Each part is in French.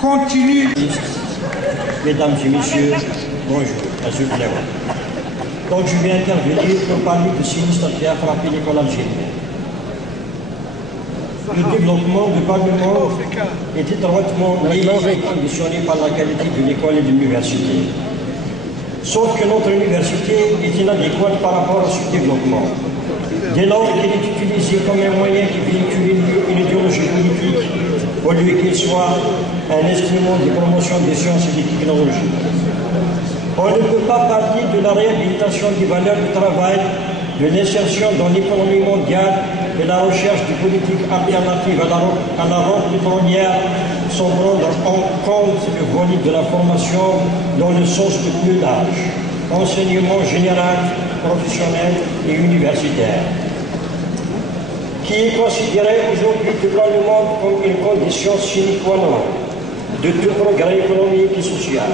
Continue. Mesdames et messieurs, bonjour, à ce plaisir. Donc je vais intervenir pour parler du sinistre qui a frappé l'école algérienne. Le développement du Parlement est étroitement lié et conditionné par la qualité de l'école et de l'université. Sauf que notre université est inadéquate par rapport à ce développement. Dès lors qu'elle est utilisée comme un moyen qui véhicule une idéologie politique, au lieu qu'elle soit un instrument de promotion des sciences et des technologies. On ne peut pas parler de la réhabilitation des valeurs du travail, de l'insertion dans l'économie mondiale et la recherche de politiques alternatives à la rente pétrolière sans prendre en compte le volet de la formation dans le sens le plus large, enseignement général, professionnel et universitaire, qui est considéré aujourd'hui dans le monde comme une condition sine qua non de tout progrès économique et social.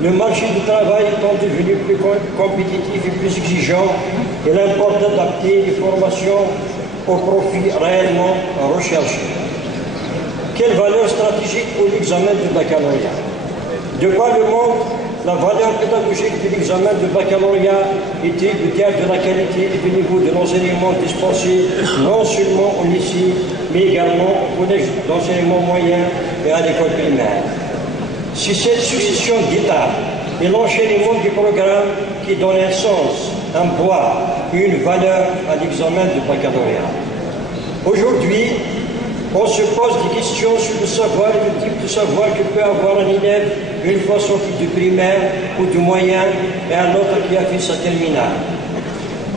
Le marché du travail étant devenu plus compétitif et plus exigeant, il importe d'adapter les formations au profit réellement recherché. Quelle valeur stratégique pour l'examen du baccalauréat? De par le monde, la valeur pédagogique de l'examen du baccalauréat est tributaire de la qualité et du niveau de l'enseignement dispensé non seulement au lycée, mais également au collège d'enseignement moyen et à l'école primaire. C'est cette succession d'étapes et l'enchaînement du programme qui donne un sens, un poids et une valeur à l'examen du baccalauréat. Aujourd'hui, on se pose des questions sur le savoir et le type de savoir que peut avoir un élève une fois sorti du primaire ou du moyen et un autre qui a fait sa terminale.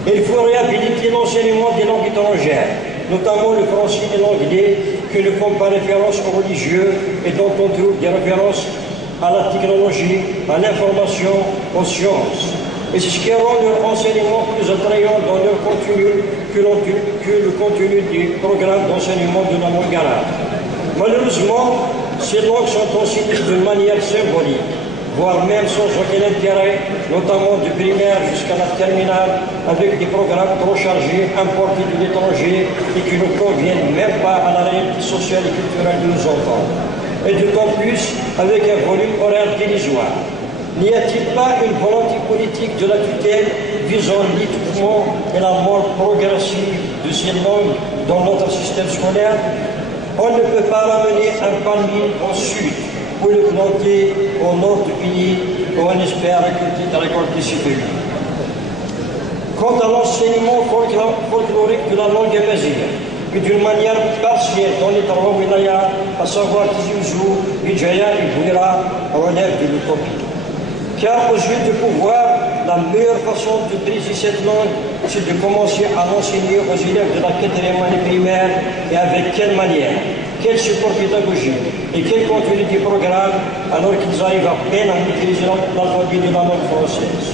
Il faut réhabiliter l'enseignement des langues étrangères, notamment le français et l'anglais, qui ne font pas référence aux religieux et dont on trouve des références à la technologie, à l'information, aux sciences. Et c'est ce qui rend leur enseignement plus attrayant dans leur contenu que le contenu du programme d'enseignement de la langue arabe. Malheureusement, ces langues sont enseignées d'une manière symbolique, voire même sans aucun intérêt, notamment du primaire jusqu'à la terminale, avec des programmes trop chargés, importés de l'étranger et qui ne conviennent même pas à la réalité sociale et culturelle de nos enfants. Et d'autant plus avec un volume horaire dérisoire. N'y a-t-il pas une volonté politique de la tutelle visant l'étouffement et la mort progressive de ces langues dans notre système scolaire? On ne peut pas ramener un palmier au sud pour le planter au nord du pays où on espère récolter ses fruits. Quant à l'enseignement folklorique de la langue amazigh, que d'une manière partielle dans les trois wilayas, à savoir Tizi-Ouzou, Bidjaya et Bouira, relève de l'utopie. Car aux yeux du pouvoir, la meilleure façon de briser cette langue, c'est de commencer à l'enseigner aux élèves de la 4e année primaire et avec quelle manière, quel support pédagogique et quel contenu du programme alors qu'ils arrivent à peine à maîtriser l'alphabet de la langue française.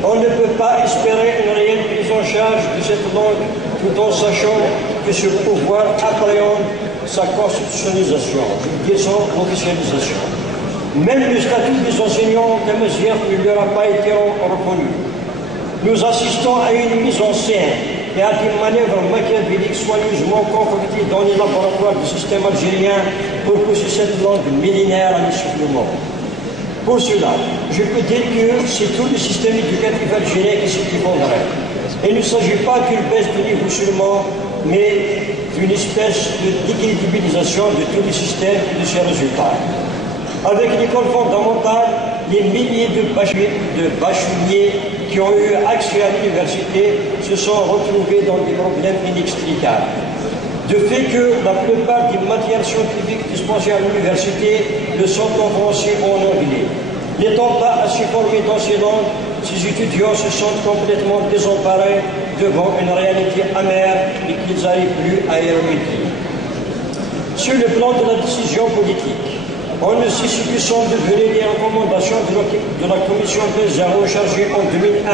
On ne peut pas espérer une réelle prise en charge de cette langue tout en sachant que ce pouvoir appréhende sa constitutionnalisation et son officialisation. Même le statut des enseignants amazigh ne leur a pas été reconnu. Nous assistons à une mise en scène et à des manœuvres machiavéliques soigneusement concoctées dans les laboratoires du système algérien pour pousser cette langue millénaire à l'essoufflement. Pour cela, je peux dire que c'est tout le système éducatif algérien qui s'effondrerait. Il ne s'agit pas d'une baisse de niveau seulement, mais d'une espèce de décrédibilisation de tout le système et de ses résultats. Avec l'école fondamentale, les milliers de bacheliers qui ont eu accès à l'université se sont retrouvés dans des problèmes inexplicables. De fait que la plupart des matières scientifiques dispensées à l'université le sont en français ou en anglais. N'étant pas assez formés dans ces langues, ces étudiants se sentent complètement désemparés devant une réalité amère et qu'ils n'arrivent plus à y remédier. Sur le plan de la décision politique, on ne sait ce que sont devenues les recommandations de la commission des arôts chargée en 2001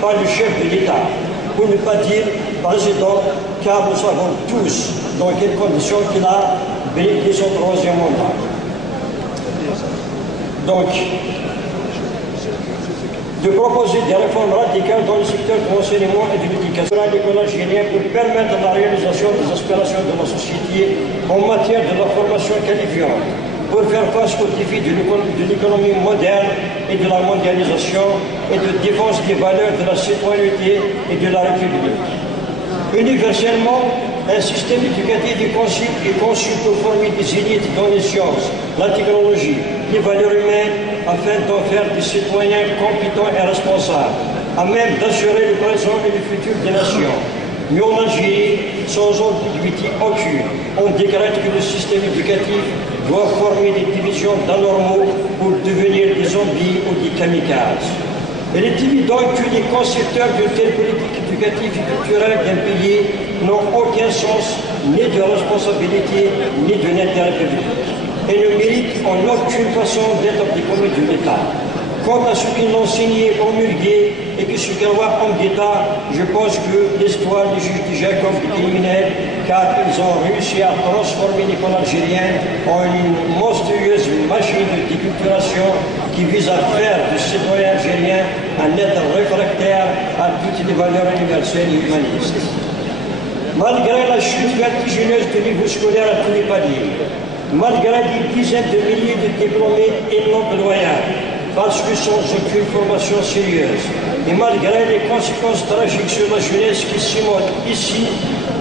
par le chef de l'État, pour ne pas dire président, car nous savons tous dans quelles conditions il a bénéficié son 3e mandat. Donc, de proposer des réformes radicales dans le secteur de l'enseignement et de l'éducation à l'école algérienne pour permettre la réalisation des aspirations de la société en matière de la formation qualifiante, pour faire face aux défis de l'économie moderne et de la mondialisation et de défense des valeurs de la citoyenneté et de la République. Universellement, un système éducatif est conçu pour former des élites dans les sciences, la technologie, les valeurs humaines, afin d'en faire des citoyens compétents et responsables, à même d'assurer le présent et le futur des nations. Mais en Algérie, sans ambiguïté aucune, on décrète que le système éducatif doit former des divisions d'anormaux pour devenir des zombies ou des kamikazes. Il est évident que les concepteurs d'une telle politique éducative et culturelle d'un pays n'ont aucun sens, ni de responsabilité, ni de l'intérêt public, et ne méritent en aucune façon d'être des communes de l'État. Quant à ceux qui l'ont signé, promulgué et qui se croient homme d'État, je pense que l'histoire les juge déjà comme des criminels, car ils ont réussi à transformer l'école algérienne en une monstrueuse machine de déculturation qui vise à faire du citoyen algérien un être réfractaire à toutes les valeurs universelles et humanistes. Malgré la chute vertigineuse du niveau scolaire à tous les paliers, malgré des dizaines de milliers de diplômés et non employables, parce que sans aucune formation sérieuse, et malgré les conséquences tragiques sur la jeunesse qui s'immote ici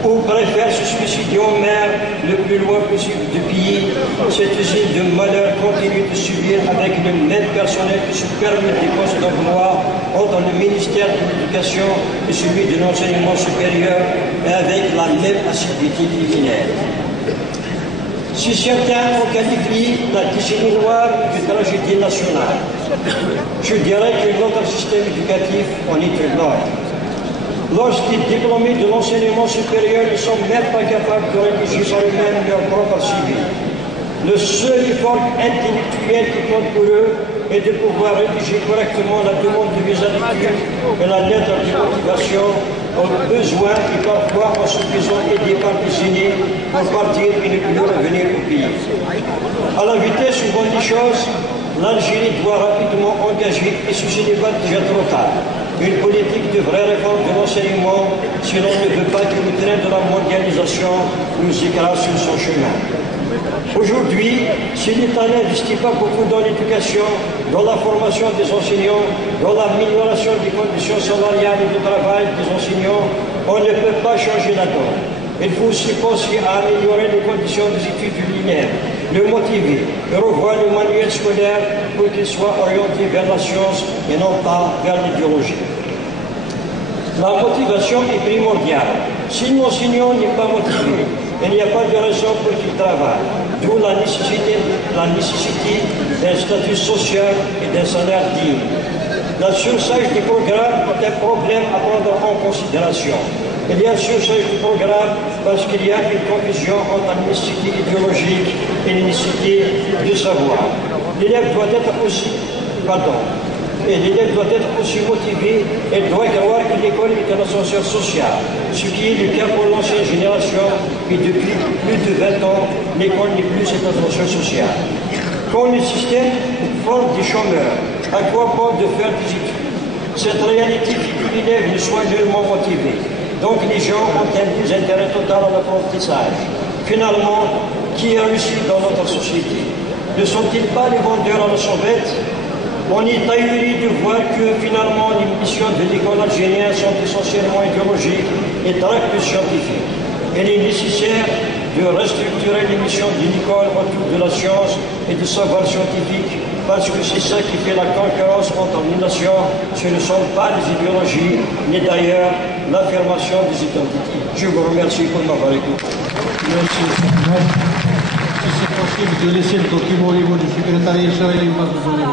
ou préfère se suicider en mer le plus loin possible du pays, cette usine de malheur continue de subir avec le même personnel qui se permet des postes d'emploi entre le ministère de l'Éducation et celui de l'enseignement supérieur, et avec la même acidité criminelle. Si certains ont qualifié la décennie noire de tragédie nationale, je dirais que notre système éducatif en est une autre. Lorsqu'ils diplômés de l'enseignement supérieur ne sont même pas capables de rédiger par eux-mêmes leur propre CV, le seul effort intellectuel qui compte pour eux est de pouvoir rédiger correctement la demande de visa d'études et la lettre de motivation aux besoins et parfois en se faisant aider par des aînés pour partir et ne plus revenir au pays. À la vitesse où vont les choses, l'Algérie doit rapidement engager, et ceci n'est pas déjà trop tard, une politique de vraie réforme de l'enseignement si l'on ne veut pas que le train de la mondialisation nous écrase sur son chemin. Aujourd'hui, si l'État n'investit pas beaucoup dans l'éducation, dans la formation des enseignants, dans l'amélioration des conditions salariales et de travail des enseignants, on ne peut pas changer la donne. Il faut aussi penser à améliorer les conditions des études du l'INEM, le motiver, et revoir le manuel scolaire pour qu'il soit orienté vers la science et non pas vers l'idéologie. La motivation est primordiale. Si l'enseignant n'est pas motivé, il n'y a pas de raison pour qu'il travaille. D'où la nécessité d'un statut social et d'un salaire digne. La surcharge du programme est un problème à prendre en considération. Il y a un surcharge du programme parce qu'il y a une confusion entre la nécessité idéologique et la nécessité de savoir. L'élève doit être aussi motivé et doit croire que l'école est un ascenseur social, ce qui est le cas pour l'ancienne génération, et depuis plus de 20 ans, l'école n'est plus cet ascenseur social. Quand le système forme des chômeurs, à quoi bon de faire des études? Cette réalité fait que l'élève ne soit nullement motivé. Donc les gens ont un désintérêt total à l'apprentissage. Finalement, qui a réussi dans notre société? Ne sont-ils pas les vendeurs à la sauvette? On est ahuri de voir que finalement les missions de l'école algérienne sont essentiellement idéologiques et très peu scientifiques. Il est nécessaire de restructurer les missions de l'école autour de la science et du savoir scientifique, parce que c'est ça qui fait la concurrence entre les nations. Ce ne sont pas les idéologies, ni d'ailleurs l'affirmation des identités. Je vous remercie pour m'avoir écouté. Merci. Si c'est possible de laisser le document au niveau du secrétariat israélien, pas besoin de